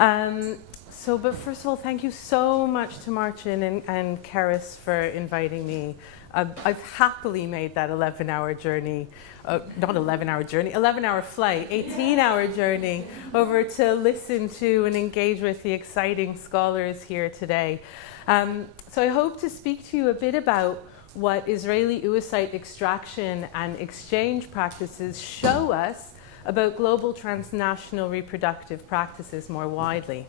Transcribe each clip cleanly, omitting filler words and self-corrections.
But first of all, thank you so much to Marcin and Karis for inviting me. I've happily made that 11-hour journey, not 11-hour journey, 11-hour flight, 18-hour journey over to listen to and engage with the exciting scholars here today. So I hope to speak to you a bit about what Israeli oocyte extraction and exchange practices show us about global transnational reproductive practices more widely.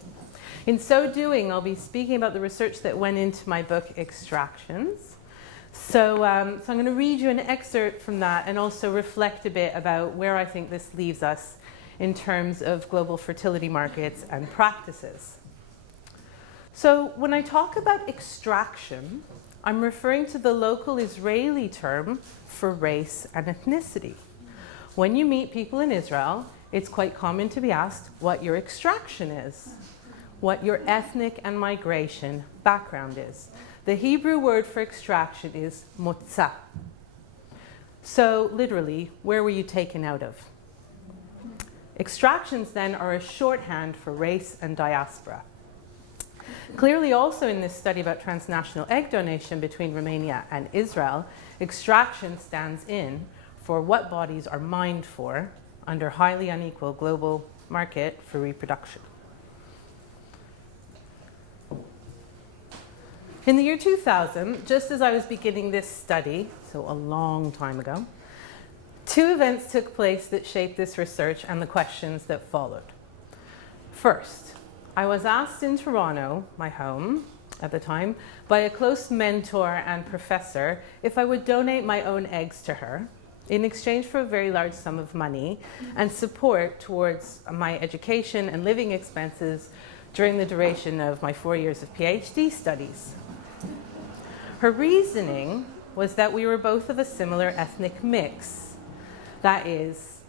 In so doing, I'll be speaking about the research that went into my book, Extractions. So I'm going to read you an excerpt from that and also reflect a bit about where I think this leaves us in terms of global fertility markets and practices. So when I talk about extraction, I'm referring to the local Israeli term for race and ethnicity. When you meet people in Israel, it's quite common to be asked what your extraction is, what your ethnic and migration background is. The Hebrew word for extraction is motza. So literally, where were you taken out of? Extractions then are a shorthand for race and diaspora. Clearly also in this study about transnational egg donation between Romania and Israel, extraction stands in for what bodies are mined for under highly unequal global market for reproduction. In the year 2000, just as I was beginning this study, so a long time ago, two events took place that shaped this research and the questions that followed. First, I was asked in Toronto, my home at the time, by a close mentor and professor if I would donate my own eggs to her in exchange for a very large sum of money and support towards my education and living expenses during the duration of my 4 years of PhD studies. Her reasoning was that we were both of a similar ethnic mix. That is,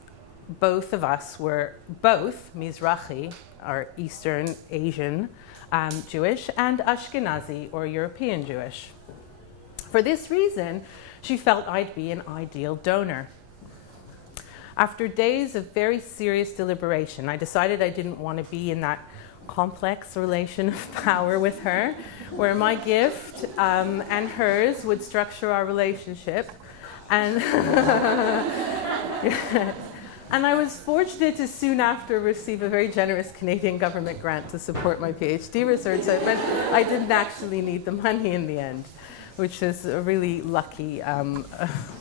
both of us were both Mizrahi, or Eastern Asian Jewish, and Ashkenazi, or European Jewish. For this reason, she felt I'd be an ideal donor. After days of very serious deliberation, I decided I didn't want to be in that complex relation of power with her, where my gift and hers would structure our relationship. And and I was fortunate to soon after receive a very generous Canadian government grant to support my PhD research. So it meant I didn't actually need the money in the end, which is a really lucky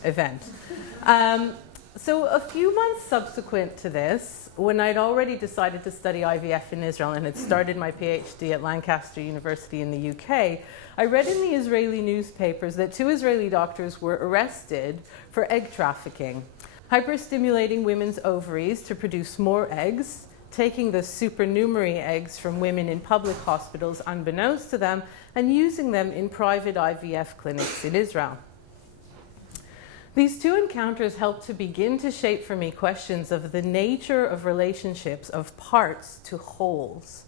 event. So a few months subsequent to this, when I'd already decided to study IVF in Israel and had started my PhD at Lancaster University in the UK, I read in the Israeli newspapers that 2 Israeli doctors were arrested for egg trafficking, hyperstimulating women's ovaries to produce more eggs, taking the supernumerary eggs from women in public hospitals unbeknownst to them, and using them in private IVF clinics in Israel. These 2 encounters helped to begin to shape for me questions of the nature of relationships of parts to wholes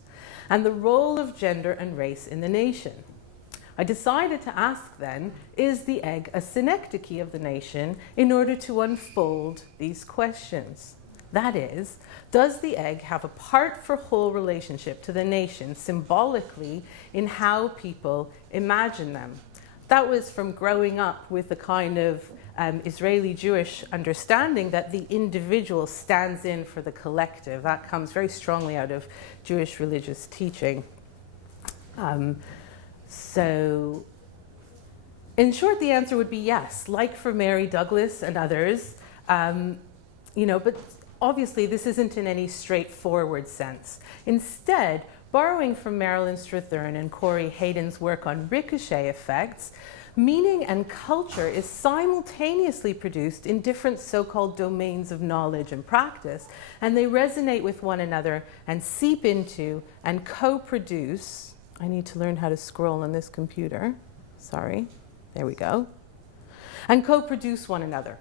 and the role of gender and race in the nation. I decided to ask then, is the egg a synecdoche of the nation in order to unfold these questions? That is, does the egg have a part for whole relationship to the nation symbolically in how people imagine them? That was from growing up with the kind of Israeli Jewish understanding that the individual stands in for the collective. That comes very strongly out of Jewish religious teaching. So in short, the answer would be yes, like for Mary Douglas and others, but obviously this isn't in any straightforward sense. Instead, borrowing from Marilyn Strathern and Corey Hayden's work on ricochet effects, meaning and culture is simultaneously produced in different so-called domains of knowledge and practice, and they resonate with one another and seep into and co-produce. I need to learn how to scroll on this computer. Sorry. There we go. And co-produce one another.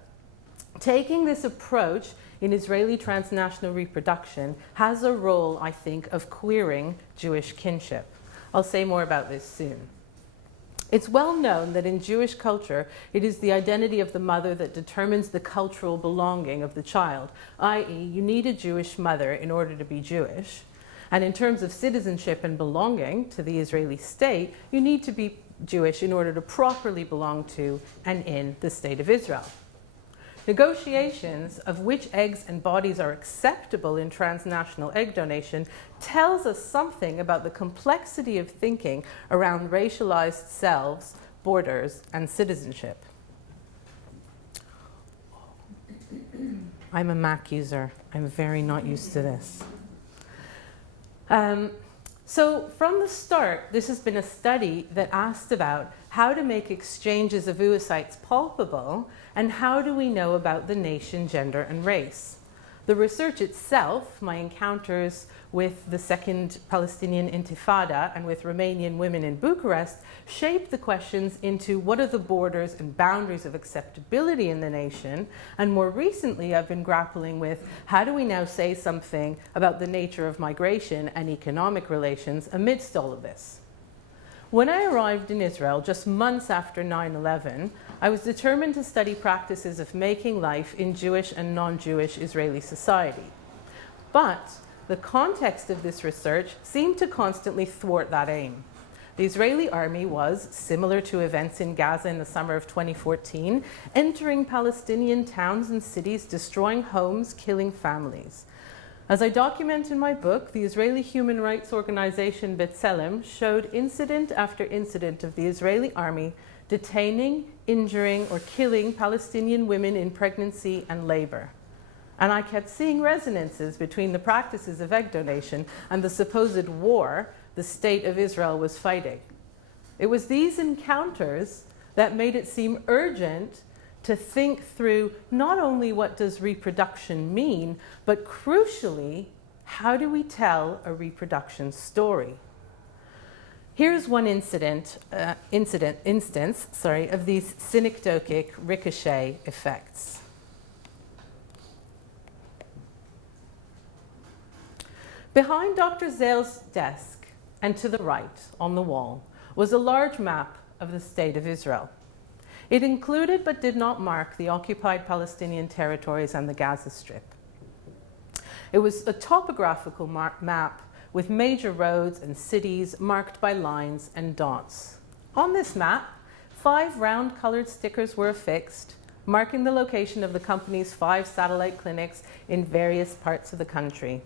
Taking this approach in Israeli transnational reproduction has a role, I think, of queering Jewish kinship. I'll say more about this soon. It's well known that in Jewish culture, it is the identity of the mother that determines the cultural belonging of the child, i.e., you need a Jewish mother in order to be Jewish. And in terms of citizenship and belonging to the Israeli state, you need to be Jewish in order to properly belong to and in the state of Israel. Negotiations of which eggs and bodies are acceptable in transnational egg donation tells us something about the complexity of thinking around racialized selves, borders, and citizenship. I'm a Mac user. I'm very not used to this. So from the start, this has been a study that asked about how to make exchanges of oocytes palpable and how do we know about the nation, gender, and race. The research itself, my encounters with the Second Palestinian Intifada and with Romanian women in Bucharest, shaped the questions into what are the borders and boundaries of acceptability in the nation, and more recently I've been grappling with how do we now say something about the nature of migration and economic relations amidst all of this. When I arrived in Israel just months after 9/11, I was determined to study practices of making life in Jewish and non-Jewish Israeli society. But the context of this research seemed to constantly thwart that aim. The Israeli army was, similar to events in Gaza in the summer of 2014, entering Palestinian towns and cities, destroying homes, killing families. As I document in my book, the Israeli human rights organization B'Tselem showed incident after incident of the Israeli army detaining, injuring, or killing Palestinian women in pregnancy and labor. And I kept seeing resonances between the practices of egg donation and the supposed war the state of Israel was fighting. It was these encounters that made it seem urgent to think through not only what does reproduction mean, but crucially, how do we tell a reproduction story? Here's one instance of these synecdochic ricochet effects. Behind Dr. Zale's desk and to the right on the wall was a large map of the state of Israel. It included but did not mark the occupied Palestinian territories and the Gaza Strip. It was a topographical map with major roads and cities marked by lines and dots. On this map, 5 round-colored stickers were affixed, marking the location of the company's 5 satellite clinics in various parts of the country.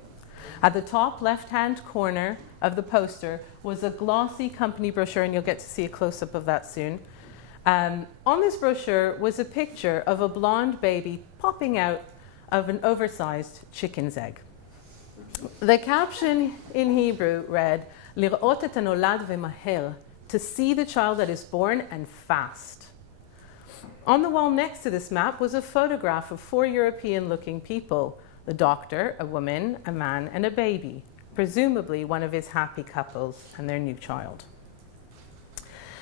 At the top left-hand corner of the poster was a glossy company brochure, and you'll get to see a close-up of that soon. On this brochure was a picture of a blonde baby popping out of an oversized chicken's egg. The caption in Hebrew read, "Lir'ot et hanolad v'mahel," to see the child that is born and fast. On the wall next to this map was a photograph of 4 European-looking people, the doctor, a woman, a man, and a baby, presumably one of his happy couples and their new child.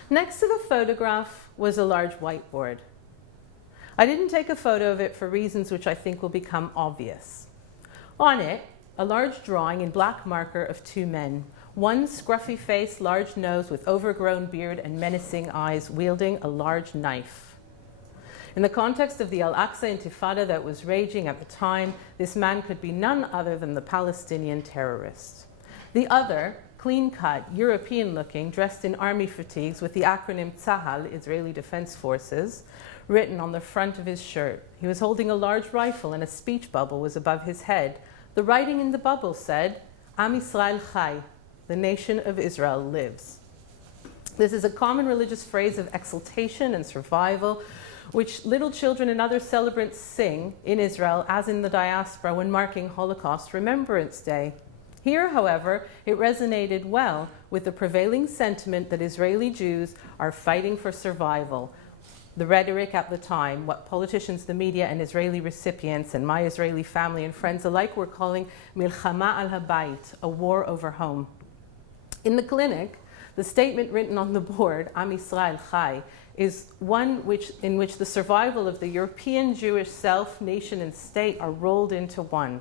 Next to the photograph was a large whiteboard. I didn't take a photo of it for reasons which I think will become obvious. On it, a large drawing in black marker of 2 men, one scruffy face, large nose with overgrown beard and menacing eyes, wielding a large knife. In the context of the Al-Aqsa Intifada that was raging at the time, this man could be none other than the Palestinian terrorist. The other, clean-cut, European-looking, dressed in army fatigues with the acronym Tzahal, Israeli Defense Forces, written on the front of his shirt. He was holding a large rifle and a speech bubble was above his head. The writing in the bubble said, Am Yisrael Chai, the nation of Israel lives. This is a common religious phrase of exultation and survival, which little children and other celebrants sing in Israel, as in the diaspora, when marking Holocaust Remembrance Day. Here, however, it resonated well with the prevailing sentiment that Israeli Jews are fighting for survival. The rhetoric at the time, what politicians, the media, and Israeli recipients, and my Israeli family and friends alike were calling Milchama al Habayit, a war over home. In the clinic, the statement written on the board, Am Yisrael Chai, is one in which the survival of the European Jewish self, nation, and state are rolled into one.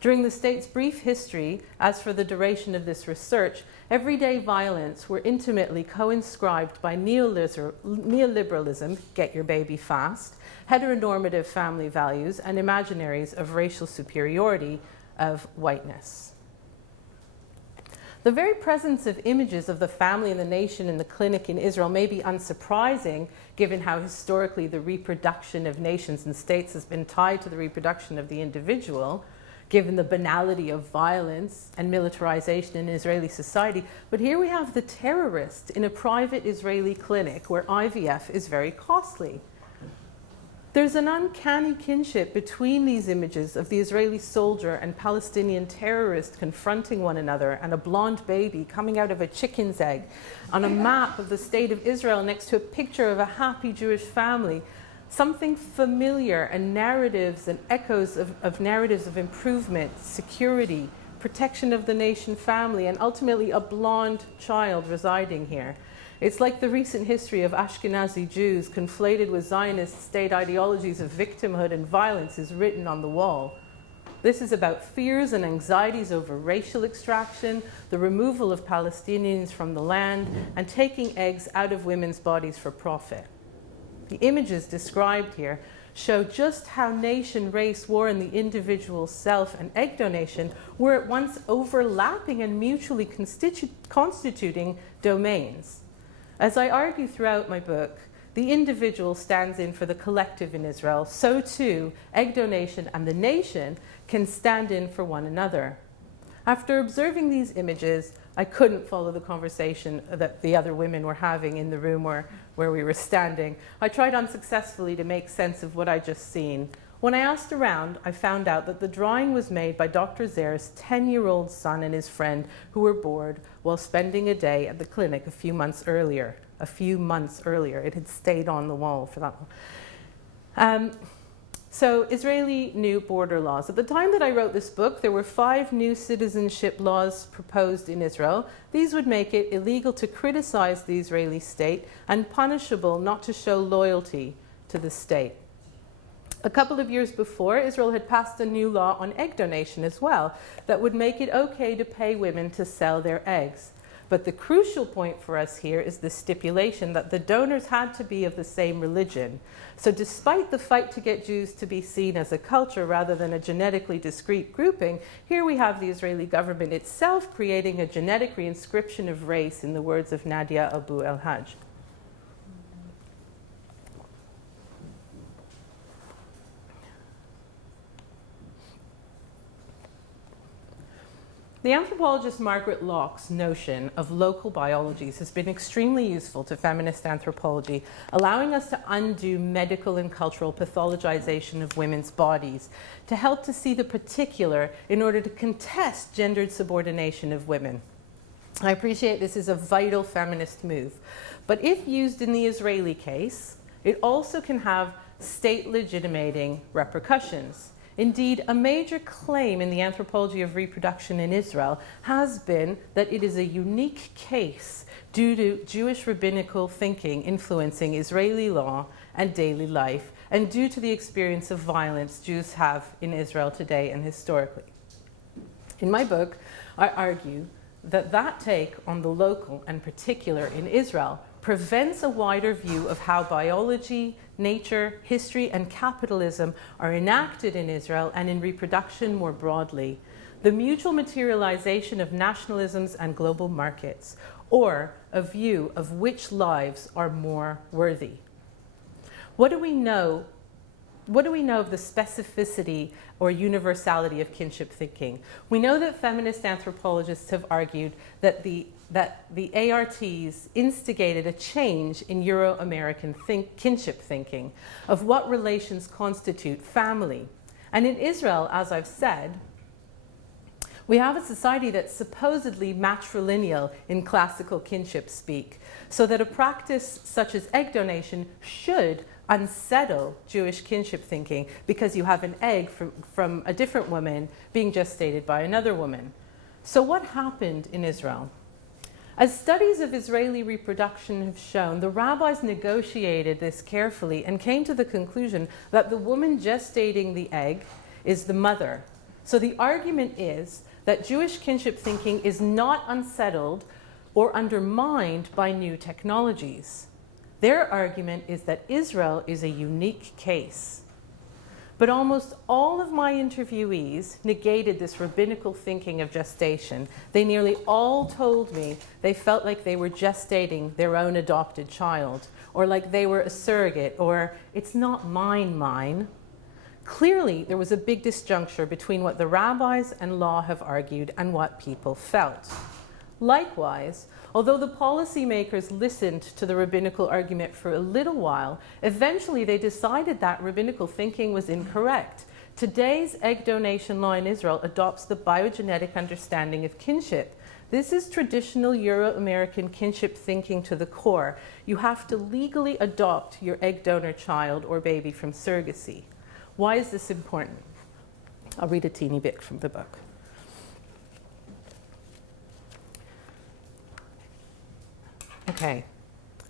During the state's brief history, as for the duration of this research, everyday violence were intimately co-inscribed by neoliberalism, get your baby fast, heteronormative family values, and imaginaries of racial superiority of whiteness. The very presence of images of the family and the nation in the clinic in Israel may be unsurprising, given how historically the reproduction of nations and states has been tied to the reproduction of the individual, given the banality of violence and militarization in Israeli society. But here we have the terrorist in a private Israeli clinic where IVF is very costly. There's an uncanny kinship between these images of the Israeli soldier and Palestinian terrorist confronting one another, and a blonde baby coming out of a chicken's egg on a map of the state of Israel next to a picture of a happy Jewish family. Something familiar, and narratives and echoes of narratives of improvement, security, protection of the nation family, and ultimately a blonde child residing here. It's like the recent history of Ashkenazi Jews conflated with Zionist state ideologies of victimhood and violence is written on the wall. This is about fears and anxieties over racial extraction, the removal of Palestinians from the land, and taking eggs out of women's bodies for profit. The images described here show just how nation, race, war, and the individual self and egg donation were at once overlapping and mutually constituting domains. As I argue throughout my book, the individual stands in for the collective in Israel. So too, egg donation and the nation can stand in for one another. After observing these images, I couldn't follow the conversation that the other women were having in the room where we were standing. I tried unsuccessfully to make sense of what I'd just seen. When I asked around, I found out that the drawing was made by Dr. Zair's 10-year-old son and his friend who were bored while spending a day at the clinic a few months earlier. It had stayed on the wall for that long. So Israeli new border laws. At the time that I wrote this book, there were 5 new citizenship laws proposed in Israel. These would make it illegal to criticize the Israeli state and punishable not to show loyalty to the state. A couple of years before, Israel had passed a new law on egg donation as well that would make it okay to pay women to sell their eggs. But the crucial point for us here is the stipulation that the donors had to be of the same religion. So despite the fight to get Jews to be seen as a culture rather than a genetically discrete grouping, here we have the Israeli government itself creating a genetic reinscription of race, in the words of Nadia Abu El-Hajj. The anthropologist Margaret Locke's notion of local biologies has been extremely useful to feminist anthropology, allowing us to undo medical and cultural pathologization of women's bodies, to help to see the particular in order to contest gendered subordination of women. I appreciate this is a vital feminist move, but if used in the Israeli case, it also can have state legitimating repercussions. Indeed, a major claim in the anthropology of reproduction in Israel has been that it is a unique case due to Jewish rabbinical thinking influencing Israeli law and daily life, and due to the experience of violence Jews have in Israel today and historically. In my book, I argue that that take on the local and particular in Israel prevents a wider view of how biology, nature, history, and capitalism are enacted in Israel and in reproduction more broadly. The mutual materialization of nationalisms and global markets, or a view of which lives are more worthy. What do we know of the specificity or universality of kinship thinking? We know that feminist anthropologists have argued that the ARTs instigated a change in Euro-American kinship thinking of what relations constitute family. And in Israel, as I've said, we have a society that's supposedly matrilineal in classical kinship speak, so that a practice such as egg donation should unsettle Jewish kinship thinking because you have an egg from a different woman being gestated by another woman. So what happened in Israel? As studies of Israeli reproduction have shown, the rabbis negotiated this carefully and came to the conclusion that the woman gestating the egg is the mother. So the argument is that Jewish kinship thinking is not unsettled or undermined by new technologies. Their argument is that Israel is a unique case. But almost all of my interviewees negated this rabbinical thinking of gestation. They nearly all told me they felt like they were gestating their own adopted child, or like they were a surrogate, or it's not mine. Clearly, there was a big disjuncture between what the rabbis and law have argued and what people felt. Likewise, although the policymakers listened to the rabbinical argument for a little while, eventually they decided that rabbinical thinking was incorrect. Today's egg donation law in Israel adopts the biogenetic understanding of kinship. This is traditional Euro-American kinship thinking to the core. You have to legally adopt your egg donor child or baby from surrogacy. Why is this important? I'll read a teeny bit from the book. Okay.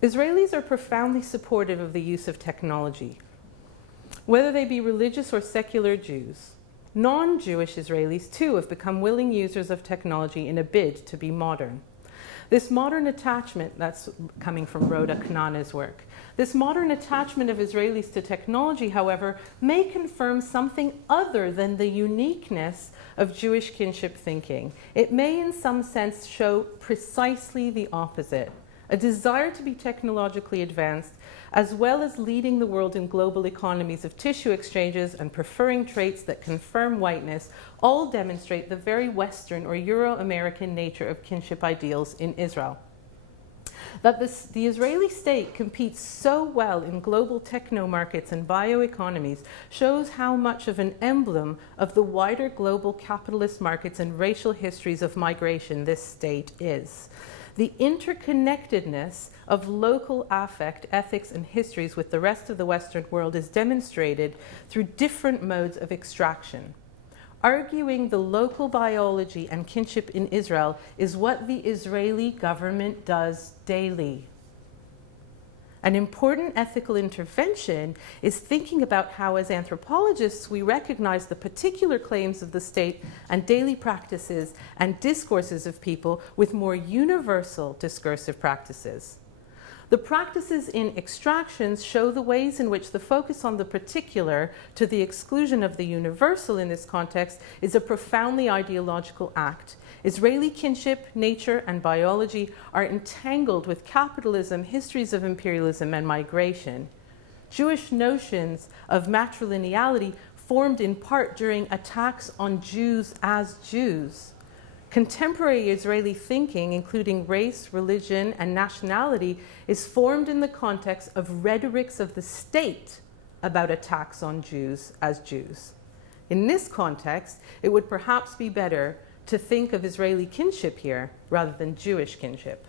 Israelis are profoundly supportive of the use of technology. Whether they be religious or secular Jews, non-Jewish Israelis too have become willing users of technology in a bid to be modern. This modern attachment, that's coming from Rhoda Knana's work, this modern attachment of Israelis to technology, however, may confirm something other than the uniqueness of Jewish kinship thinking. It may in some sense show precisely the opposite, a desire to be technologically advanced, as well as leading the world in global economies of tissue exchanges and preferring traits that confirm whiteness, all demonstrate the very Western or Euro-American nature of kinship ideals in Israel. That the Israeli state competes so well in global techno markets and bioeconomies shows how much of an emblem of the wider global capitalist markets and racial histories of migration this state is. The interconnectedness of local affect, ethics, and histories with the rest of the Western world is demonstrated through different modes of extraction. Arguing the local biology and kinship in Israel is what the Israeli government does daily. An important ethical intervention is thinking about how, as anthropologists, we recognize the particular claims of the state and daily practices and discourses of people with more universal discursive practices. The practices in extractions show the ways in which the focus on the particular to the exclusion of the universal in this context is a profoundly ideological act. Israeli kinship, nature, and biology are entangled with capitalism, histories of imperialism, and migration. Jewish notions of matrilineality formed in part during attacks on Jews as Jews. Contemporary Israeli thinking, including race, religion, and nationality, is formed in the context of rhetorics of the state about attacks on Jews as Jews. In this context, it would perhaps be better to think of Israeli kinship here rather than Jewish kinship.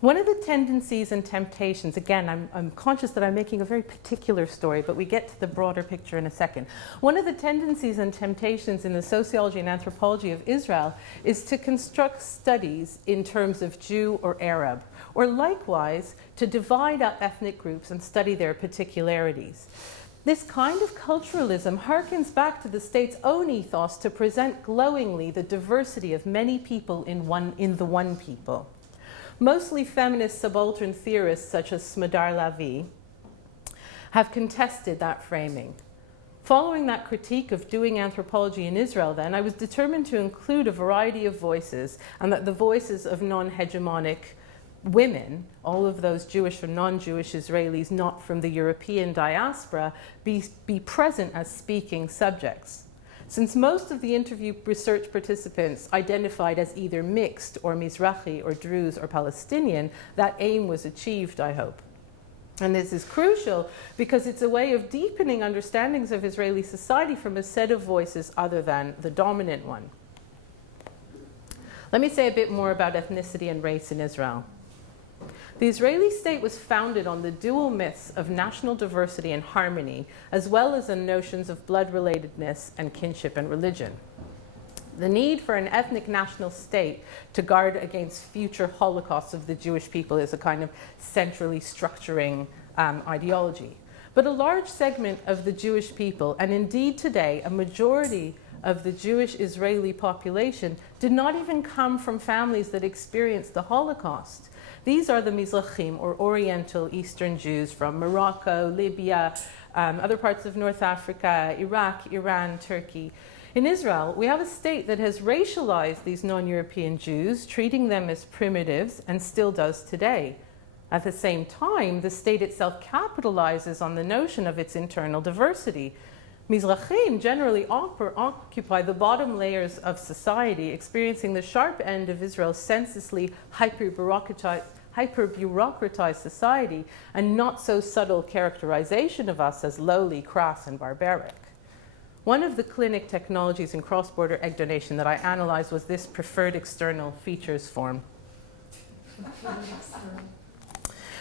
One of the tendencies and temptations, again, I'm conscious that I'm making a very particular story, but we get to the broader picture in a second. One of the tendencies and temptations in the sociology and anthropology of Israel is to construct studies in terms of Jew or Arab, or likewise to divide up ethnic groups and study their particularities. This kind of culturalism harkens back to the state's own ethos to present glowingly the diversity of many people in the one people. Mostly feminist subaltern theorists such as Smadar Lavie have contested that framing. Following that critique of doing anthropology in Israel then, I was determined to include a variety of voices, and that the voices of non-hegemonic women, all of those Jewish or non-Jewish Israelis not from the European diaspora, be present as speaking subjects. Since most of the interview research participants identified as either mixed or Mizrahi or Druze or Palestinian, that aim was achieved, I hope. And this is crucial because it's a way of deepening understandings of Israeli society from a set of voices other than the dominant one. Let me say a bit more about ethnicity and race in Israel. The Israeli state was founded on the dual myths of national diversity and harmony, as well as on notions of blood-relatedness and kinship and religion. The need for an ethnic national state to guard against future holocausts of the Jewish people is a kind of centrally structuring ideology. But a large segment of the Jewish people, and indeed today a majority of the Jewish Israeli population, did not even come from families that experienced the Holocaust. These are the Mizrachim, or Oriental Eastern Jews from Morocco, Libya, other parts of North Africa, Iraq, Iran, Turkey. In Israel, we have a state that has racialized these non-European Jews, treating them as primitives, and still does today. At the same time, the state itself capitalizes on the notion of its internal diversity. Mizrachim generally occupy the bottom layers of society, experiencing the sharp end of Israel's senselessly hyper-bureaucratized society, and not so subtle characterization of us as lowly, crass, and barbaric. One of the clinic technologies in cross-border egg donation that I analyzed was this preferred external features form.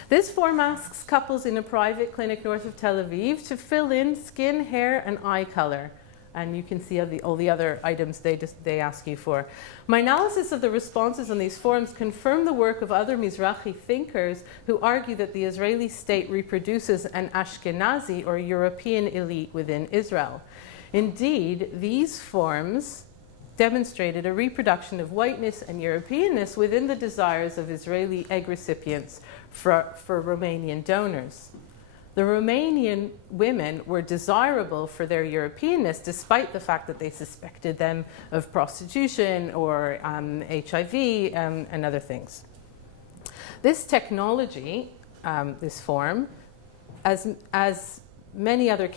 This form asks couples in a private clinic north of Tel Aviv to fill in skin, hair, and eye color. And you can see all the other items they ask you for. My analysis of the responses on these forms confirm the work of other Mizrahi thinkers who argue that the Israeli state reproduces an Ashkenazi or European elite within Israel. Indeed, these forms demonstrated a reproduction of whiteness and Europeanness within the desires of Israeli egg recipients for Romanian donors. The Romanian women were desirable for their Europeanness despite the fact that they suspected them of prostitution or HIV and other things. This technology, this form, as many other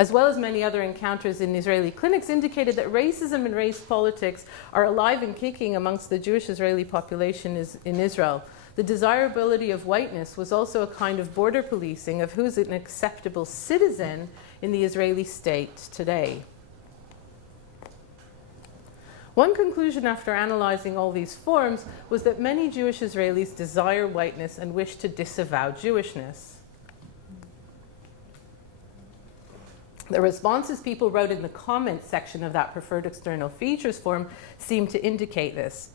as well as many other encounters in Israeli clinics, indicated that racism and race politics are alive and kicking amongst the Jewish Israeli population in Israel. The desirability of whiteness was also a kind of border policing of who's an acceptable citizen in the Israeli state today. One conclusion after analyzing all these forms was that many Jewish Israelis desire whiteness and wish to disavow Jewishness. The responses people wrote in the comments section of that preferred external features form seemed to indicate this.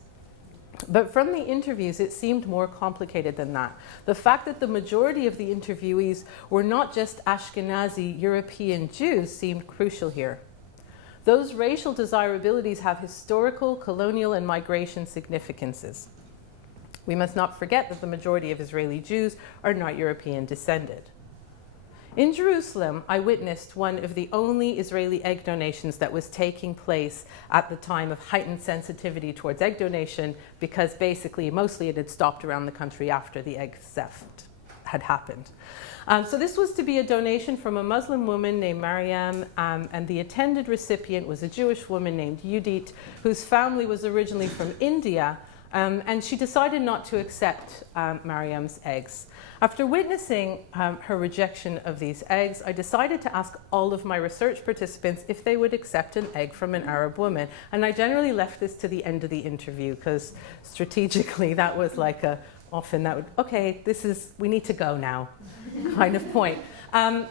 But from the interviews, it seemed more complicated than that. The fact that the majority of the interviewees were not just Ashkenazi European Jews seemed crucial here. Those racial desirabilities have historical, colonial, and migration significances. We must not forget that the majority of Israeli Jews are not European descended. In Jerusalem, I witnessed one of the only Israeli egg donations that was taking place at the time of heightened sensitivity towards egg donation, because basically, mostly it had stopped around the country after the egg theft had happened. So this was to be a donation from a Muslim woman named Mariam, and the intended recipient was a Jewish woman named Yudit, whose family was originally from India, and she decided not to accept Mariam's eggs. After witnessing her rejection of these eggs, I decided to ask all of my research participants if they would accept an egg from an Arab woman. And I generally left this to the end of the interview because strategically that was like we need to go now kind of point.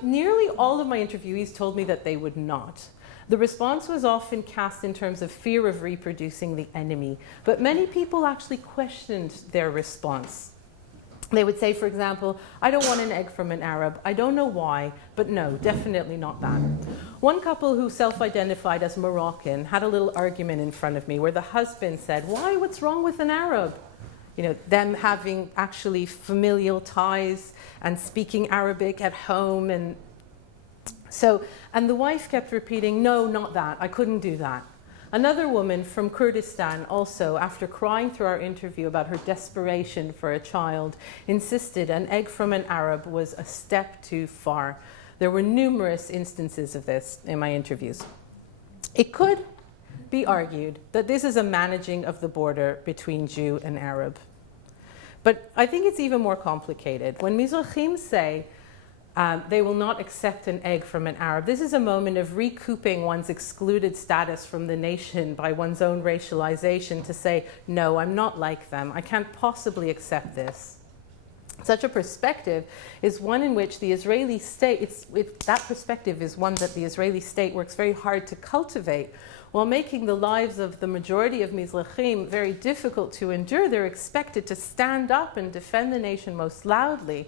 Nearly all of my interviewees told me that they would not. The response was often cast in terms of fear of reproducing the enemy, but many people actually questioned their response. They would say, for example, I don't want an egg from an Arab. I don't know why, but no, definitely not that. One couple who self-identified as Moroccan had a little argument in front of me where the husband said, why, what's wrong with an Arab? You know, them having actually familial ties and speaking Arabic at home. And the wife kept repeating, no, not that. I couldn't do that. Another woman from Kurdistan also, after crying through our interview about her desperation for a child, insisted an egg from an Arab was a step too far. There were numerous instances of this in my interviews. It could be argued that this is a managing of the border between Jew and Arab. But I think it's even more complicated. When Mizrachim say they will not accept an egg from an Arab, this is a moment of recouping one's excluded status from the nation by one's own racialization to say, no, I'm not like them. I can't possibly accept this. Such a perspective is one in which the Israeli state, that perspective is one that the Israeli state works very hard to cultivate. While making the lives of the majority of Mizrachim very difficult to endure, they're expected to stand up and defend the nation most loudly.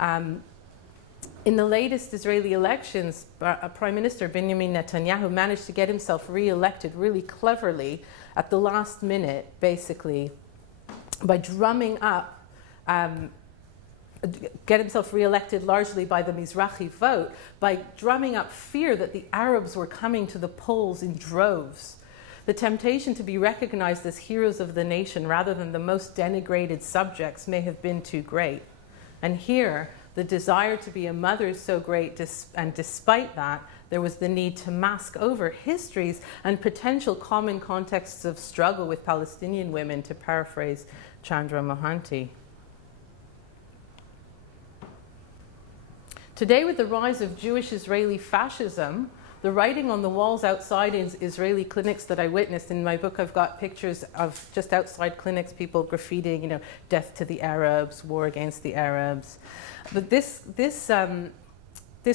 In the latest Israeli elections, Prime Minister Benjamin Netanyahu managed to get himself re-elected really cleverly at the last minute, basically, by drumming up, get himself re-elected largely by the Mizrahi vote, by drumming up fear that the Arabs were coming to the polls in droves. The temptation to be recognized as heroes of the nation rather than the most denigrated subjects may have been too great. And here, the desire to be a mother is so great, and despite that, there was the need to mask over histories and potential common contexts of struggle with Palestinian women, to paraphrase Chandra Mohanty. Today, with the rise of Jewish Israeli fascism, the writing on the walls outside Israeli clinics that I witnessed, in my book I've got pictures of just outside clinics, people graffitiing, death to the Arabs, war against the Arabs. But this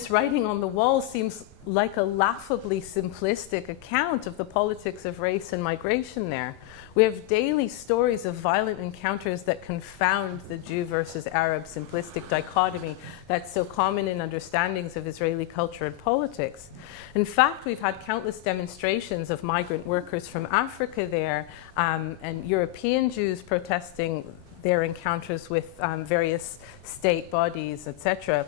writing on the wall seems like a laughably simplistic account of the politics of race and migration there. We have daily stories of violent encounters that confound the Jew versus Arab simplistic dichotomy that's so common in understandings of Israeli culture and politics. In fact, we've had countless demonstrations of migrant workers from Africa there, and European Jews protesting their encounters with various state bodies, etc.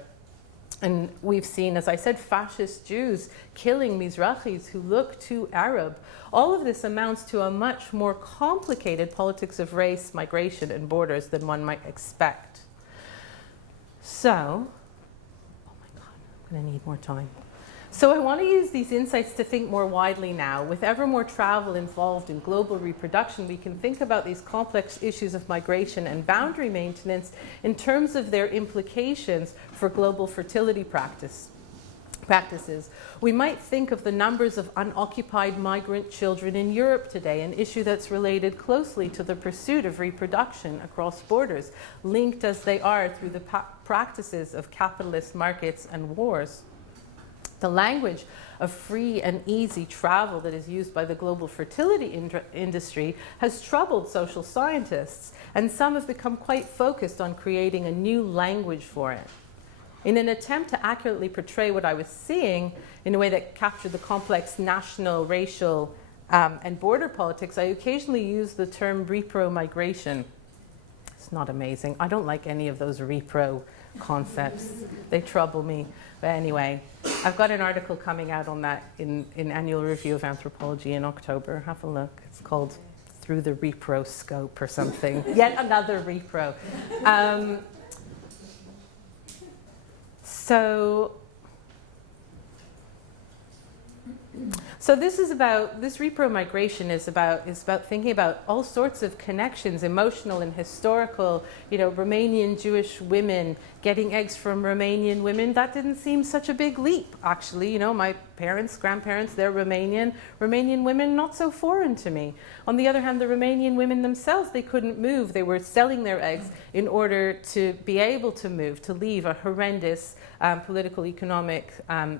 And we've seen, as I said, fascist Jews killing Mizrahis who look too Arab. All of this amounts to a much more complicated politics of race, migration, and borders than one might expect. So, oh my God, I'm going to need more time. So I want to use these insights to think more widely now. With ever more travel involved in global reproduction, we can think about these complex issues of migration and boundary maintenance in terms of their implications for global fertility practices. We might think of the numbers of unoccupied migrant children in Europe today, an issue that's related closely to the pursuit of reproduction across borders, linked as they are through the practices of capitalist markets and wars. The language of free and easy travel that is used by the global fertility industry has troubled social scientists, and some have become quite focused on creating a new language for it. In an attempt to accurately portray what I was seeing in a way that captured the complex national, racial, and border politics, I occasionally use the term repro-migration. It's not amazing. I don't like any of those repro concepts. They trouble me. But anyway, I've got an article coming out on that in Annual Review of Anthropology in October. Have a look. It's called Through the Repro Scope or something. Yet another repro. So this repro migration is about thinking about all sorts of connections, emotional and historical. Romanian Jewish women getting eggs from Romanian women. That didn't seem such a big leap, actually. My parents, grandparents, they're Romanian. Romanian women, not so foreign to me. On the other hand, the Romanian women themselves, they couldn't move. They were selling their eggs in order to be able to move, to leave a horrendous political, economic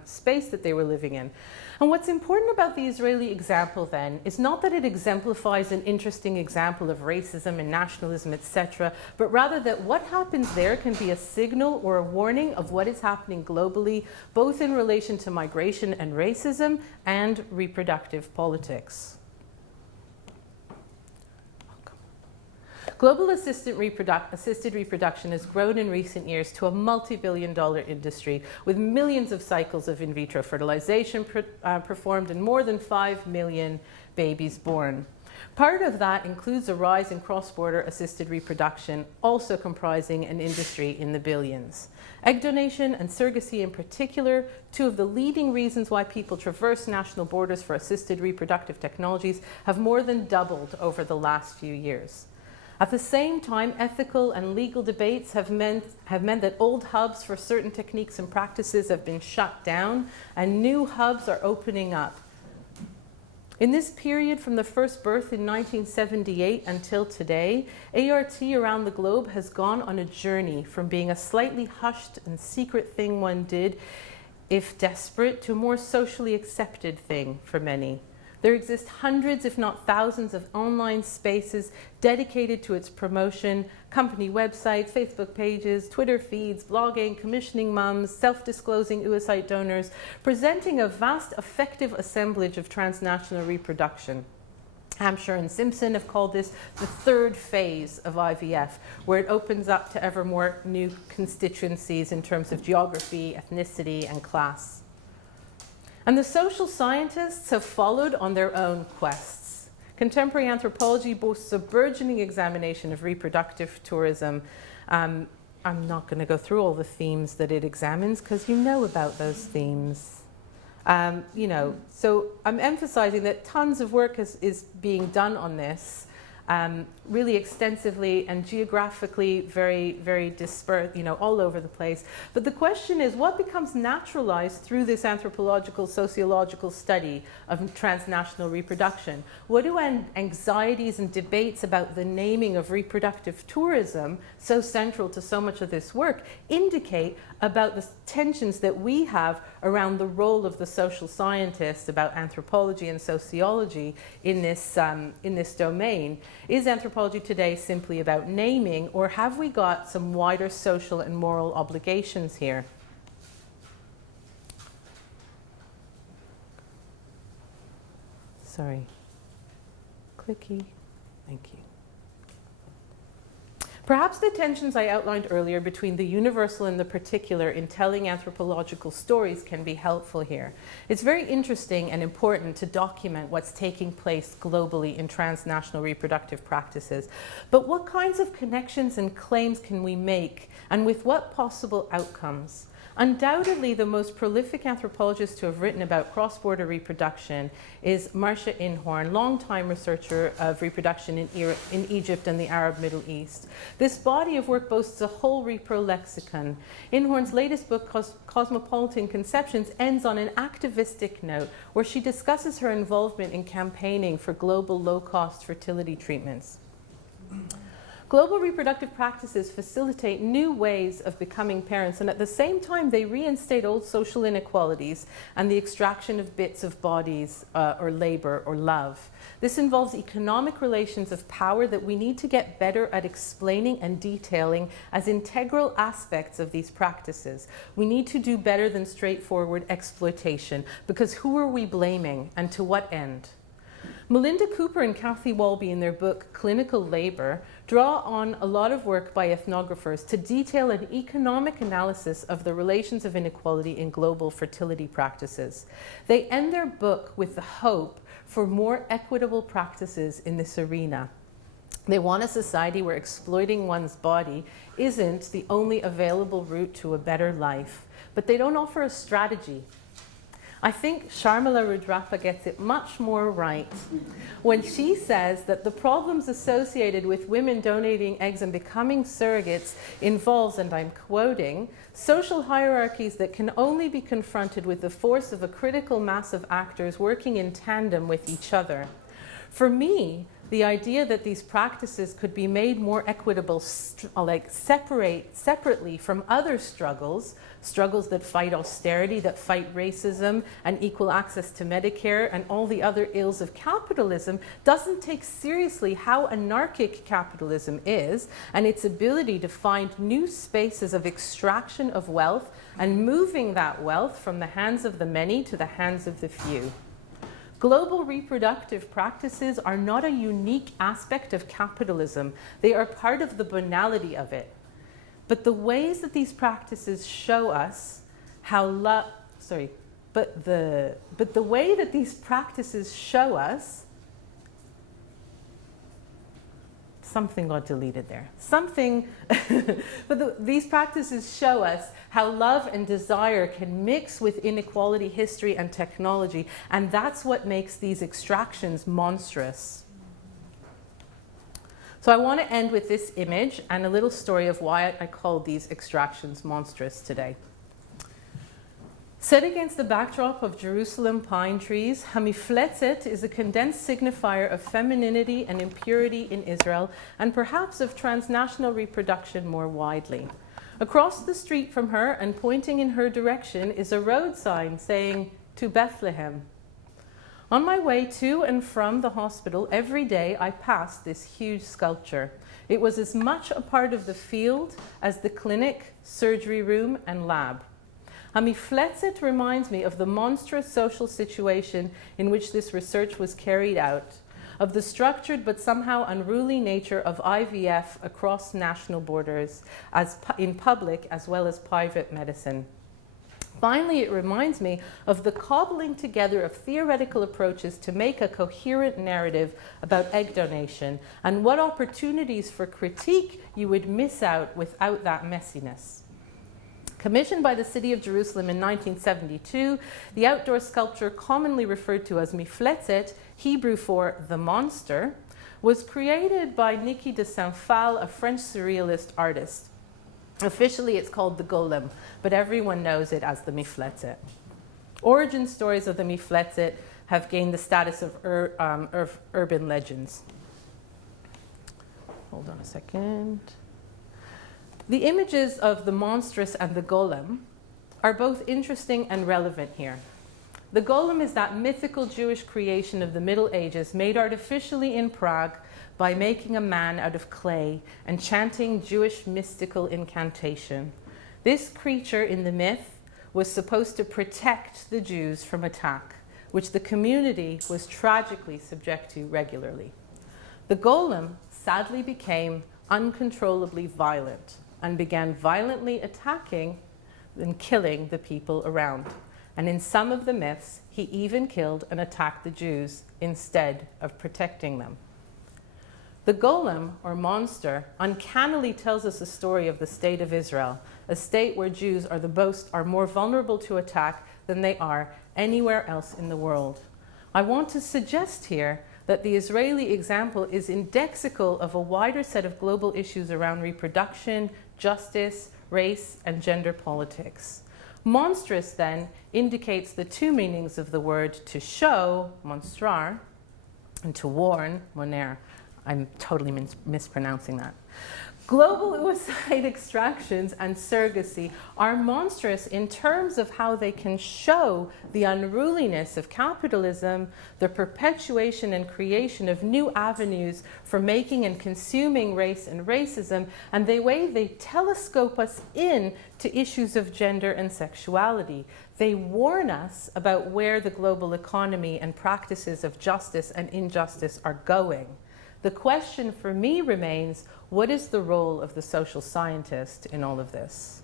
space that they were living in. And what's important about the Israeli example then is not that it exemplifies an interesting example of racism and nationalism, etc., but rather that what happens there can be a signal or a warning of what is happening globally, both in relation to migration and racism and reproductive politics. Global assisted reproduction has grown in recent years to a multi-billion-dollar industry with millions of cycles of in vitro fertilization performed and more than 5 million babies born. Part of that includes a rise in cross-border assisted reproduction, also comprising an industry in the billions. Egg donation and surrogacy in particular, two of the leading reasons why people traverse national borders for assisted reproductive technologies, have more than doubled over the last few years. At the same time, ethical and legal debates have meant that old hubs for certain techniques and practices have been shut down, and new hubs are opening up. In this period from the first birth in 1978 until today, ART around the globe has gone on a journey from being a slightly hushed and secret thing one did, if desperate, to a more socially accepted thing for many. There exist hundreds, if not thousands, of online spaces dedicated to its promotion, company websites, Facebook pages, Twitter feeds, blogging, commissioning mums, self-disclosing oocyte donors, presenting a vast effective assemblage of transnational reproduction. Hampshire and Simpson have called this the third phase of IVF, where it opens up to ever more new constituencies in terms of geography, ethnicity, and class. And the social scientists have followed on their own quests. Contemporary anthropology boasts a burgeoning examination of reproductive tourism. I'm not going to go through all the themes that it examines because you know about those themes. So I'm emphasizing that tons of work is being done on this, really extensively and geographically very, very dispersed, all over the place. But the question is, what becomes naturalized through this anthropological, sociological study of transnational reproduction? What do anxieties and debates about the naming of reproductive tourism, so central to so much of this work, indicate about the tensions that we have around the role of the social scientists, about anthropology and sociology in this domain? Is anthropology today simply about naming, or have we got some wider social and moral obligations here? Sorry. Clicky. Thank you. Perhaps the tensions I outlined earlier between the universal and the particular in telling anthropological stories can be helpful here. It's very interesting and important to document what's taking place globally in transnational reproductive practices. But what kinds of connections and claims can we make, and with what possible outcomes? Undoubtedly, the most prolific anthropologist to have written about cross-border reproduction is Marcia Inhorn, longtime researcher of reproduction in Egypt and the Arab Middle East. This body of work boasts a whole repro lexicon. Inhorn's latest book, Cosmopolitan Conceptions, ends on an activistic note where she discusses her involvement in campaigning for global low-cost fertility treatments. Global reproductive practices facilitate new ways of becoming parents, and at the same time they reinstate old social inequalities and the extraction of bits of bodies or labor or love. This involves economic relations of power that we need to get better at explaining and detailing as integral aspects of these practices. We need to do better than straightforward exploitation, because who are we blaming and to what end? Melinda Cooper and Kathy Walby, in their book Clinical Labor, draw on a lot of work by ethnographers to detail an economic analysis of the relations of inequality in global fertility practices. They end their book with the hope for more equitable practices in this arena. They want a society where exploiting one's body isn't the only available route to a better life, but they don't offer a strategy. I think Sharmila Rudrappa gets it much more right when she says that the problems associated with women donating eggs and becoming surrogates involves, and I'm quoting, social hierarchies that can only be confronted with the force of a critical mass of actors working in tandem with each other. For me, the idea that these practices could be made more equitable, separately from other struggles that fight austerity, that fight racism and equal access to Medicare and all the other ills of capitalism, doesn't take seriously how anarchic capitalism is and its ability to find new spaces of extraction of wealth and moving that wealth from the hands of the many to the hands of the few. Global reproductive practices are not a unique aspect of capitalism. They are part of the banality of it. But the ways that these practices show us how the way that these practices show us, something got deleted there. These practices show us how love and desire can mix with inequality, history, and technology, and that's what makes these extractions monstrous. So I want to end with this image and a little story of why I called these extractions monstrous today. Set against the backdrop of Jerusalem pine trees, Hamifletzet is a condensed signifier of femininity and impurity in Israel, and perhaps of transnational reproduction more widely. Across the street from her and pointing in her direction is a road sign saying, "To Bethlehem." On my way to and from the hospital every day, I passed this huge sculpture. It was as much a part of the field as the clinic, surgery room, and lab. Hamifletzet reminds me of the monstrous social situation in which this research was carried out. of the structured but somehow unruly nature of IVF across national borders, in public as well as private medicine. Finally, it reminds me of the cobbling together of theoretical approaches to make a coherent narrative about egg donation, and what opportunities for critique you would miss out without that messiness. Commissioned by the city of Jerusalem in 1972, the outdoor sculpture commonly referred to as Mifletzet, Hebrew for the monster, was created by Niki de Saint-Phal, a French surrealist artist. Officially, it's called the Golem, but everyone knows it as the Mifletzet. Origin stories of the Mifletzet have gained the status of urban legends. Hold on a second. The images of the monstrous and the golem are both interesting and relevant here. The golem is that mythical Jewish creation of the Middle Ages made artificially in Prague by making a man out of clay and chanting Jewish mystical incantation. This creature in the myth was supposed to protect the Jews from attack, which the community was tragically subject to regularly. The golem sadly became uncontrollably violent and began violently attacking and killing the people around. And in some of the myths, he even killed and attacked the Jews instead of protecting them. The golem, or monster, uncannily tells us a story of the state of Israel, a state where Jews are more vulnerable to attack than they are anywhere else in the world. I want to suggest here that the Israeli example is indexical of a wider set of global issues around reproduction, justice, race, and gender politics. Monstrous, then, indicates the two meanings of the word to show, monstrar, and to warn, moner. I'm totally mispronouncing that. Global oocyte extractions and surrogacy are monstrous in terms of how they can show the unruliness of capitalism, the perpetuation and creation of new avenues for making and consuming race and racism, and the way they telescope us in to issues of gender and sexuality. They warn us about where the global economy and practices of justice and injustice are going. The question for me remains, what is the role of the social scientist in all of this?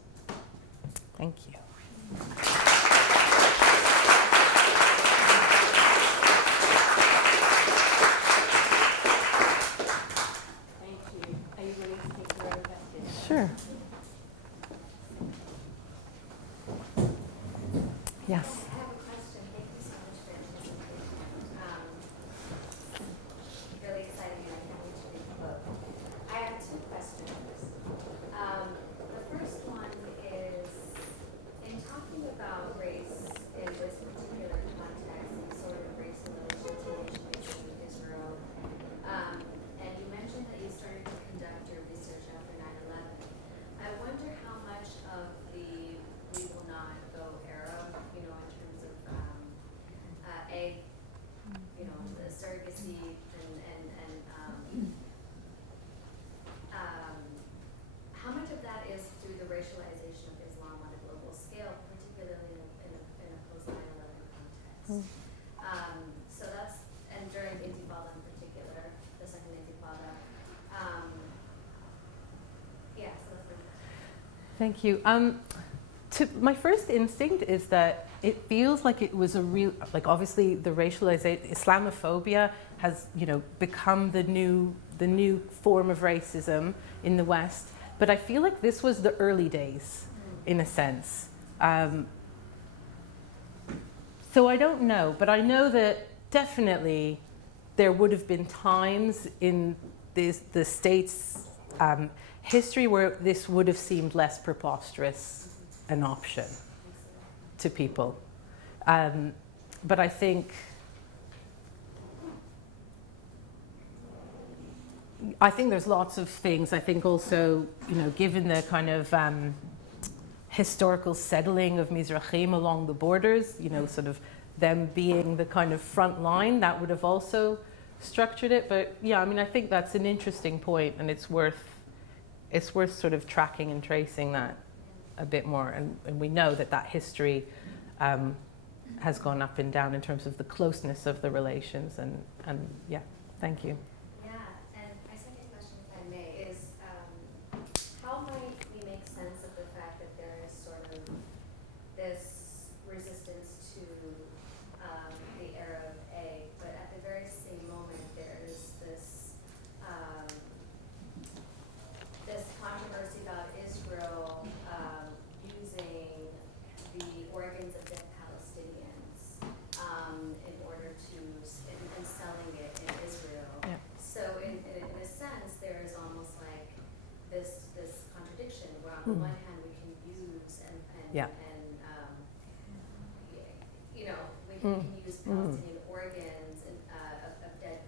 Thank you. Thank you. Are you willing to take the road back in? Sure. Yes. How much of that is through the racialization of Islam on a global scale, particularly in a post-9/11 context? So that's, and during Intifada in particular, the second Intifada. Yeah, so that's my question. Thank you. My first instinct is that it feels like it was a real, like obviously the racialization, Islamophobia has, become the new form of racism in the West. But I feel like this was the early days, in a sense. So I don't know, but I know that definitely there would have been times in the state's history where this would have seemed less preposterous an option to people. But I think there's lots of things. I think also, given the kind of historical settling of Mizrahim along the borders, sort of them being the kind of front line, that would have also structured it. But yeah, I think that's an interesting point, and it's worth sort of tracking and tracing that a bit more. And we know that history has gone up and down in terms of the closeness of the relations, and yeah. Thank you. Yeah, and my second question, if I may, is how might we make sense of the fact that there is sort of this resistance to the Arab egg, but at the very same moment there is this this controversy about Israel using the organs of dead Palestinians in order to and selling it in Israel. Yeah. So in a sense, there is almost like this contradiction where on the one hand we can use and Yeah. you know, we can use Palestinian organs and of dead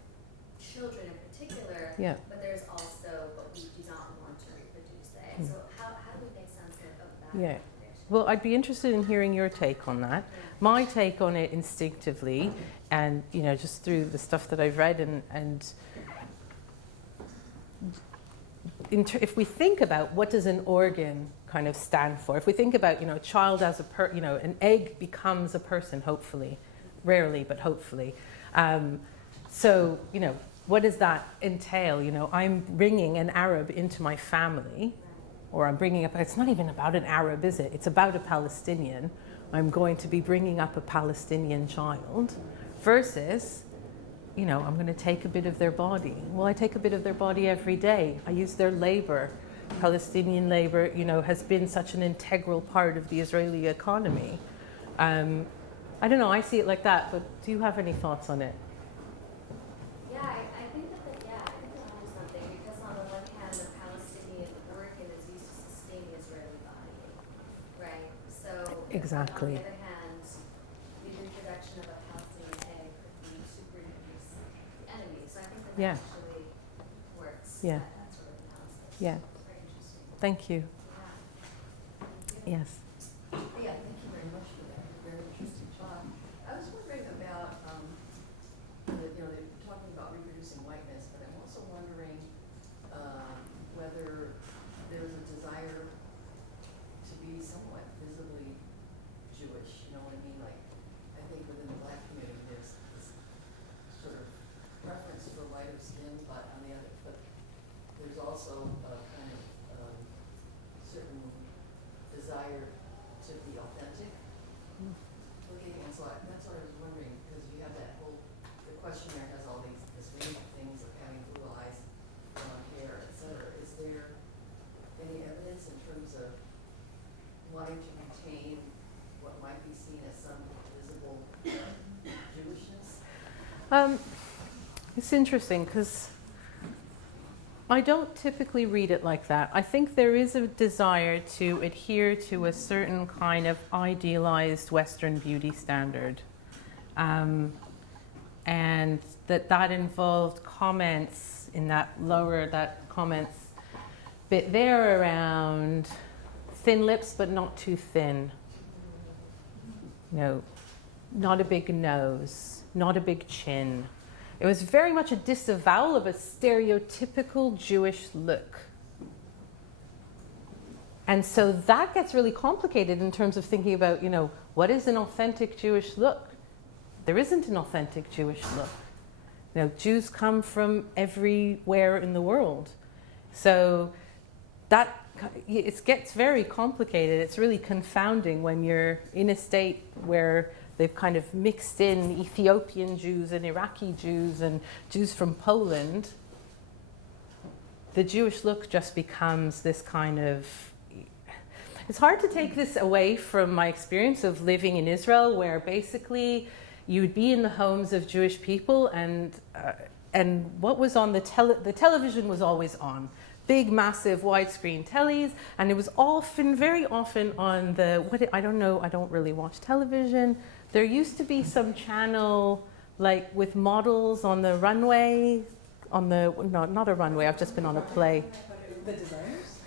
children in particular, Yeah. but there's also, but we do not want to reproduce the egg. So how do we make sense of that? Yeah. Well, I'd be interested in hearing your take on that. My take on it instinctively, and you know, just through the stuff that I've read, and if we think about what does an organ kind of stand for, if we think about, you know, a child as an egg becomes a person, hopefully, rarely, but hopefully. So, you know, what does that entail? You know, I'm bringing an Arab into my family, or I'm bringing up, it's not even about an Arab, is it? It's about a Palestinian. I'm going to be bringing up a Palestinian child versus, you know, I'm going to take a bit of their body. Well, I take a bit of their body every day. I use their labor. Palestinian labor, you know, has been such an integral part of the Israeli economy. I don't know, I see it like that, but do you have any thoughts on it? Yeah, I think that I think that there's something, because on the one hand, the Palestinian organ is used to sustain the Israeli body, right? So Exactly. on the other hand, the reproduction of a Palestinian egg could be used to reproduce the enemy. So I think that Yeah. actually works. Yeah. That sort of analysis. Yeah. It's very interesting. Thank you. Yeah. Yes. Yeah, thank you very much for that. Very interesting talk. I was wondering about, they're talking about reproducing whiteness, but I'm also wondering whether there's a desire to be somewhat visibly Jewish. You know what I mean? Like, I think within the Black community, there's this sort of preference for lighter skin, but on the other, but there's also a kind of certain desire to be authentic looking, and so that's what I was wondering, because you have that whole, the questionnaire has all this range of things of having blue eyes, blonde hair, et cetera. Is there any evidence in terms of wanting to retain what might be seen as some visible Jewishness? It's interesting because I don't typically read it like that. I think there is a desire to adhere to a certain kind of idealized Western beauty standard. And that involved comments in that comments bit there around thin lips but not too thin. You know, not a big nose, not a big chin. It was very much a disavowal of a stereotypical Jewish look. And so that gets really complicated in terms of thinking about, you know, what is an authentic Jewish look? There isn't an authentic Jewish look. You know, Jews come from everywhere in the world. So that, it gets very complicated. It's really confounding when you're in a state where they've kind of mixed in Ethiopian Jews and Iraqi Jews and Jews from Poland. The Jewish look just becomes this kind of... It's hard to take this away from my experience of living in Israel, where basically you'd be in the homes of Jewish people, and what was on the television was always on. Big, massive, widescreen tellies, and it was often, very often on I don't really watch television. There used to be some channel, like with models on the runway, not a runway, I've just been on a play. The Designers?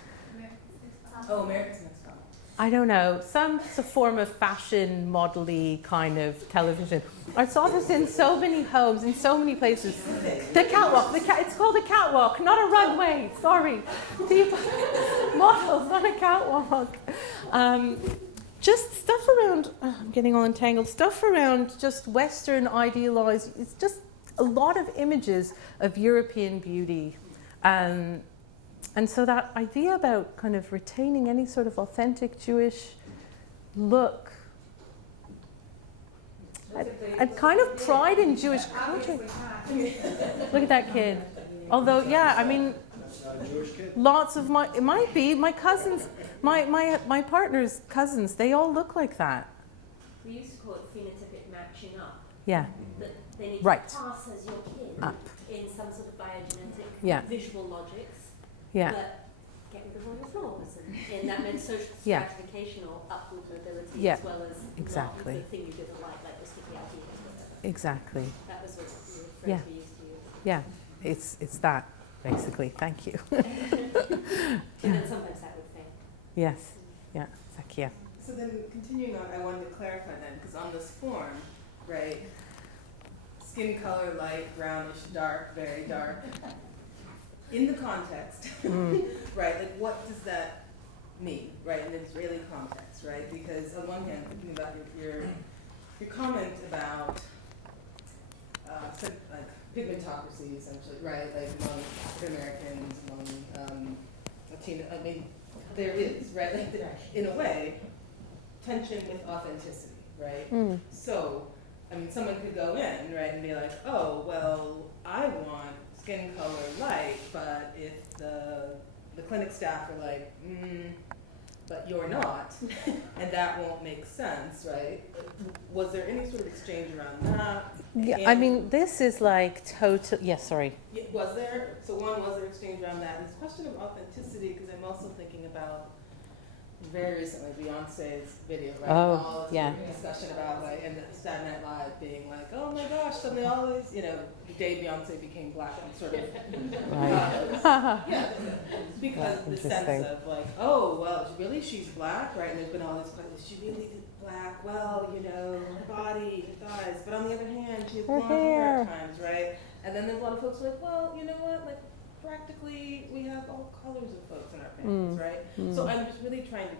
America's Next Top. I don't know, some form of fashion model-y kind of television. I saw this in so many homes, in so many places. The catwalk, it's called a catwalk, not a runway, sorry. People, models, not a catwalk. Just stuff around, I'm getting all entangled, stuff around just Western idealized, it's just a lot of images of European beauty. And so that idea about kind of retaining any sort of authentic Jewish look, and kind of pride in Jewish culture. Look at that kid. Although, yeah, I mean, lots of it might be, my cousins, my partner's cousins, they all look like that. We used to call it phenotypic matching up. Yeah. That they need Right. to pass as your kid Up. in some sort of biogenetic Yeah. visual logics. Yeah. But get rid of all your flaws. And that meant social Yeah. stratification or upward mobility Yeah. as well as Exactly. not the thing you didn't like the sticky ideas, whatever. Exactly. That was what the phrase Yeah. we used to use. Yeah. It's that, basically. Thank you. And then sometimes that would fail. Yes. Yeah. Zakia. So then, continuing on, I wanted to clarify then, because on this form, right, skin color, light, brownish, dark, very dark. In the context, right, like what does that mean, right, in the Israeli context, right? Because on one hand, thinking about your comment about like pigmentocracy, essentially, right, like among African Americans, among Latino, I mean, there is, right, like in a way, tension with authenticity, right? So, I mean, someone could go in, right, and be like, oh, well, I want skin color light, but if the clinic staff are like, but you're not, and that won't make sense, right? Was there any sort of exchange around that? Yeah, And I mean, this is like total. Yes, sorry. was there? So one, was there exchange around that? And this question of authenticity, because I'm also thinking about very recently Beyonce's video, right? Oh, all this yeah. discussion about like, and Saturday Night Live being like, oh my gosh, suddenly all these, you know, the day Beyonce became black and sort of, yeah, because the sense Interesting. of like, oh, well, really she's black, right? And there's been all these questions, is she really black? Well, you know, her body, her thighs, but on the other hand, she has Her blonde hair at hair. times, right? And then there's a lot of folks who are like, well, you know what, like, practically we have all colors of folks in our families, right? So I'm just really trying to,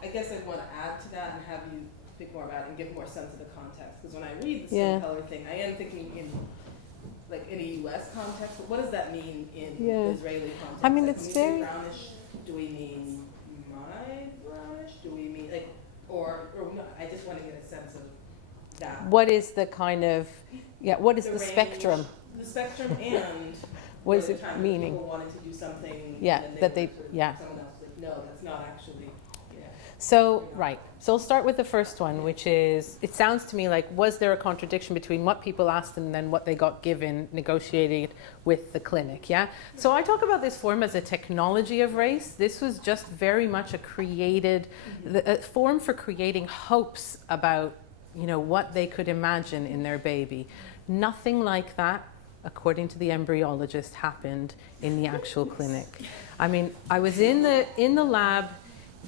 I guess I want to add to that and have you think more about it and give more sense of the context. Because when I read the skin color thing, I am thinking in like in a U.S. context, but what does that mean in the Israeli context? I mean, like, it's when we say very brownish. Do we mean my brownish? Do we mean like, or no, I just want to get a sense of that. What is the kind of, what is the range, spectrum? The spectrum and What is the it time that meaning? people wanted to do something. Yeah, and then that they- were sort of- yeah. Someone else was like, no, that's not actually. Yeah. So, right. So I'll start with the first one, which is, it sounds to me like, was there a contradiction between what people asked and then what they got given, negotiated with the clinic, yeah? So I talk about this form as a technology of race. This was just very much a form for creating hopes about, you know, what they could imagine in their baby. Nothing like that, according to the embryologist, happened in the actual clinic. I mean, I was in the lab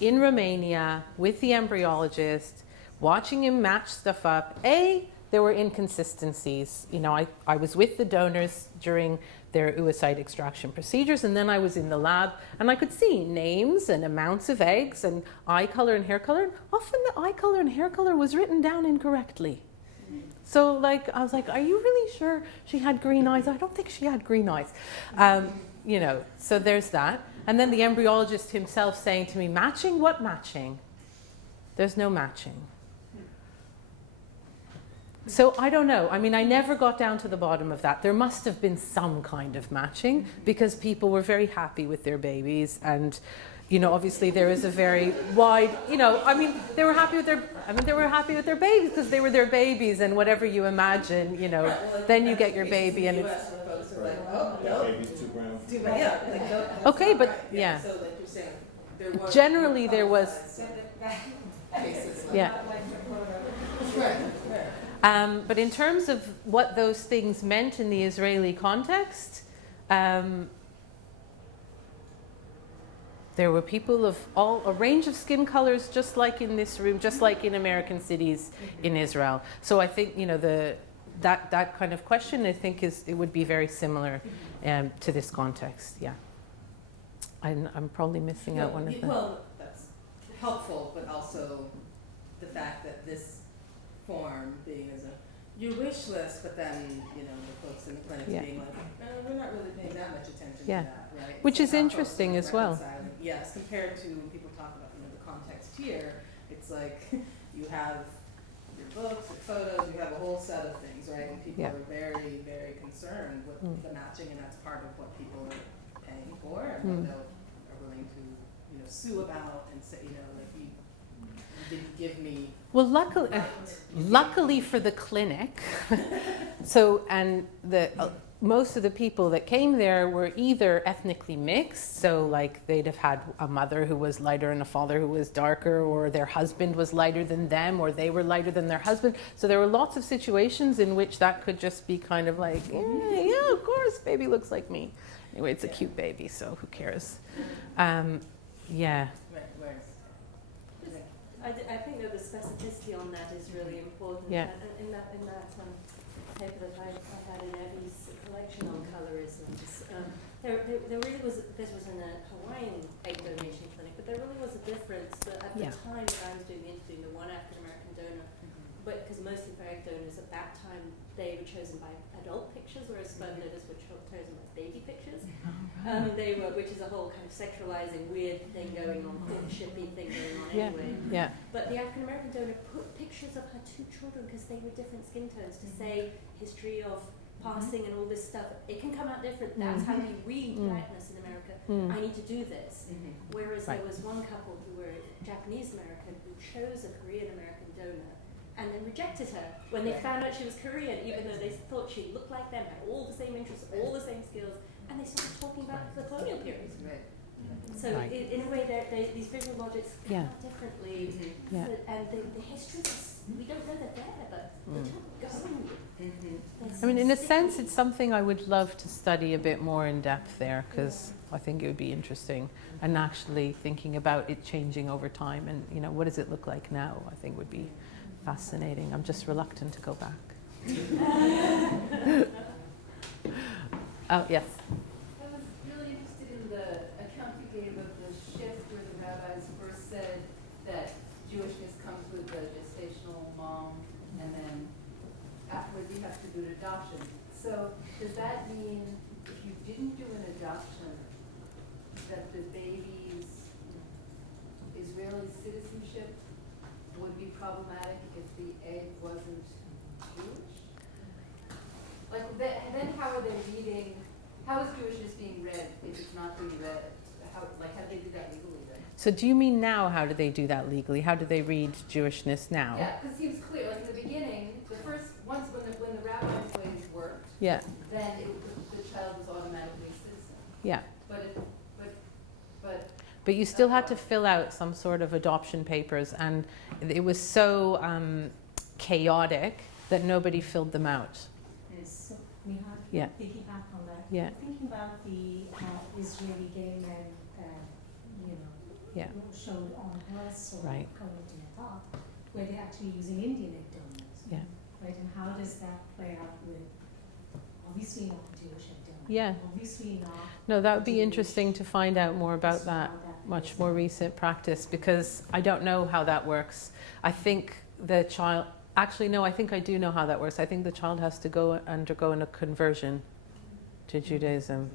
in Romania with the embryologist, watching him match stuff up. There were inconsistencies. You know, I was with the donors during their oocyte extraction procedures, and then I was in the lab, and I could see names and amounts of eggs and eye color and hair color. And often the eye color and hair color was written down incorrectly. So, like, I was like, are you really sure she had green eyes? I don't think she had green eyes. You know, so there's that. And then the embryologist himself saying to me, matching? What matching? There's no matching. So I don't know. I mean, I never got down to the bottom of that. There must have been some kind of matching because people were very happy with their babies. And, you know, obviously there is a very wide, you know, I mean, they were happy with their babies because they were their babies, and whatever you imagine, you know, then you get your baby and it's... Okay, but yeah. So like you're saying, there was Generally there was... cases like Yeah. Right. But in terms of what those things meant in the Israeli context, there were people of a range of skin colors, just like in this room, just like in American cities in Israel. So I think, you know, that kind of question, I think, it would be very similar to this context. Yeah. I'm probably missing out one of them. Well, that's helpful, but also the fact that this form, being as a your wish list, but then, you know, the folks in the clinics Yeah. being like, we're not really paying that much attention Yeah. to that, right? Which is how folks interesting are as well. reconciling. Yes, compared to when people talk about, you know, the context here, it's like you have your books, your photos, you have a whole set of things, right? And people Yeah. are very, very concerned with the matching, and that's part of what people are paying for, and what they are willing to, you know, sue about and say, you know, like you didn't give me. Well, luckily for the clinic, so, and most of the people that came there were either ethnically mixed, so like they'd have had a mother who was lighter and a father who was darker, or their husband was lighter than them, or they were lighter than their husband. So there were lots of situations in which that could just be kind of like, yeah, of course, baby looks like me. Anyway, it's a cute baby, so who cares? Yeah. I think that the specificity on that is really important. Yeah. And in that paper that I had in Evie's collection on colorisms, there really was, this was in a Hawaiian egg donation clinic, but there really was a difference that at the time that I was doing the interview, the one African American donor, but because mostly for egg donors at that time, they were chosen by adult pictures, whereas sperm donors were chosen by baby pictures. They were, which is a whole kind of sexualizing weird thing going on, Kinship-y thing going on anyway. Yeah. But the African American donor put pictures of her two children because they were different skin tones to say history of passing and all this stuff. It can come out different. That's how we read blackness in America. I need to do this. Whereas there was one couple who were Japanese American who chose a Korean American donor and then rejected her when they found out she was Korean, even though they thought she looked like them, had all the same interests, all the same skills, and they started talking about the colonial period. So in a way, these visual logics come out differently, and the histories, we don't know they're there, but they're going. I mean, in a sense, it's something I would love to study a bit more in depth there, because I think it would be interesting. And actually thinking about it changing over time, and you know, what does it look like now? I think would be fascinating. I'm just reluctant to go back. Oh yes. I was really interested in the account you gave of the shift where the rabbis first said that Jewishness comes with the gestational mom, and then afterwards you have to do an adoption. So does that mean if you didn't do an adoption, that the baby's Israeli citizenship would be problematic if the egg wasn't Jewish? Like, then how are they reading, how is Jewishness being read if it's not being read? How do they do that legally then? So do you mean now, how do they do that legally? How do they read Jewishness now? Yeah, because it seems clear, like in the beginning, once when the rabbi's ways worked, Yeah. then the child was automatically a citizen. Yeah. But you still had to fill out some sort of adoption papers, and it was so chaotic that nobody filled them out. So, Michal, Yeah. thinking back on that, Yeah. thinking about the Israeli gay men that, Yeah. showed on bus or Right. going to the top, where they're actually using Indian egg donors. Yeah. Right, and how does that play out with, obviously not Jewish egg donors. Yeah. Obviously not. No, that would be Jewish. interesting to find out more about So that. how Much plays more out. recent practice, because I don't know how that works. I think the child, actually no, I think I do know how that works. I think the child has to undergo a conversion to Judaism.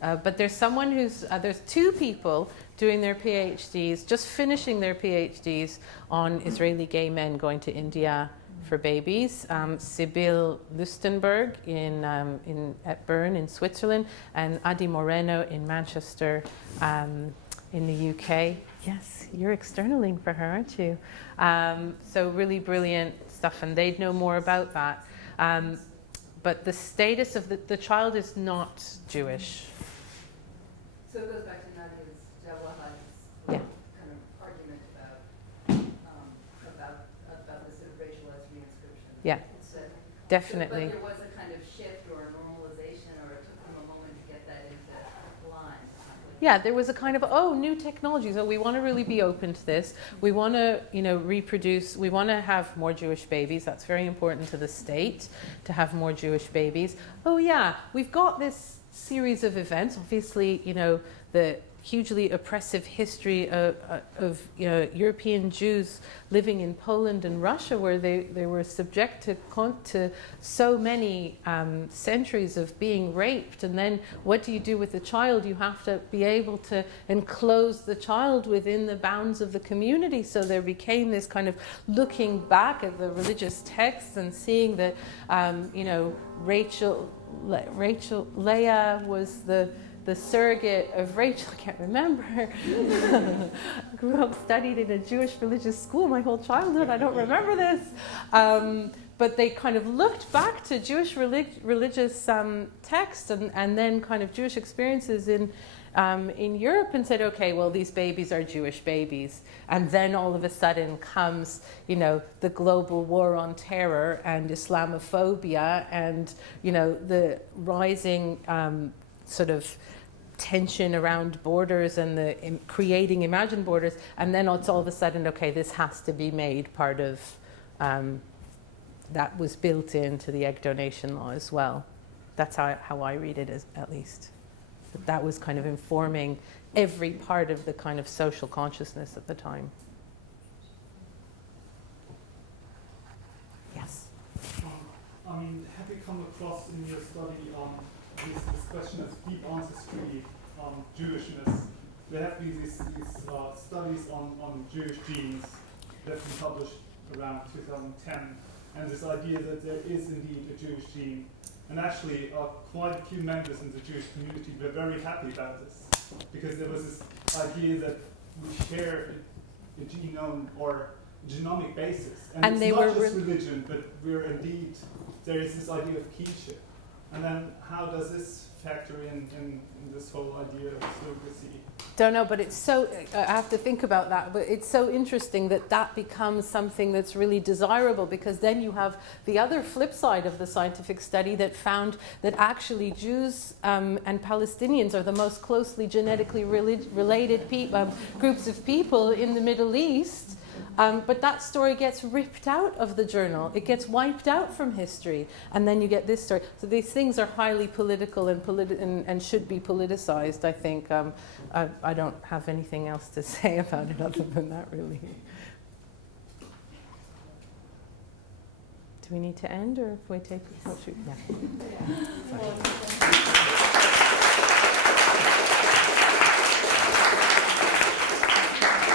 But there's someone there's two people doing their PhDs, just finishing their PhDs on Israeli gay men going to India for babies. Sibyl Lustenberg at Bern in Switzerland, and Adi Moreno in Manchester in the UK. Yes, you're externaling for her, aren't you? So really brilliant stuff, and they'd know more about that. But the status of the child is not Jewish. So it goes back to Nadia's Jawah's Yeah. kind of argument about the sort of racialized reinscription. Yeah. That- Definitely. But there was a kind of shift or a normalization, or it took them a moment to get that into line. Yeah, there was a kind of, new technology. So we want to really be open to this. We want to, reproduce. We want to have more Jewish babies. That's very important to the state, to have more Jewish babies. Oh yeah, we've got this series of events. Obviously, the hugely oppressive history of European Jews living in Poland and Russia, where they were subject to so many centuries of being raped. And then what do you do with the child? You have to be able to enclose the child within the bounds of the community. So there became this kind of looking back at the religious texts and seeing that, Leah was the surrogate of Rachel. I can't remember. I grew up, studied in a Jewish religious school my whole childhood. I don't remember this. But they kind of looked back to Jewish religious texts and then kind of Jewish experiences in Europe and said, okay, well, these babies are Jewish babies. And then all of a sudden comes, the global war on terror and Islamophobia and, the rising sort of tension around borders and creating imagined borders. And then it's all of a sudden, okay, this has to be made part of, that was built into the egg donation law as well. That's how I read it, at least. That was kind of informing every part of the kind of social consciousness at the time. Yes? Have you come across in your study this question of deep ancestry, Jewishness? There have been these studies on Jewish genes that have been published around 2010, and this idea that there is indeed a Jewish gene. And actually, quite a few members in the Jewish community were very happy about this, because there was this idea that we share a genome or genomic basis. And it's not just religion, but there is this idea of kinship. And then how does this factor in this whole idea of surrogacy? Don't know, but it's so, I have to think about that, but it's so interesting that becomes something that's really desirable, because then you have the other flip side of the scientific study that found that actually Jews and Palestinians are the most closely genetically related groups of people in the Middle East. But that story gets ripped out of the journal. It gets wiped out from history. And then you get this story. So these things are highly political and should be politicized, I think. I don't have anything else to say about it other than that, really. Do we need to end, or if we take... Oh, shoot. Yeah.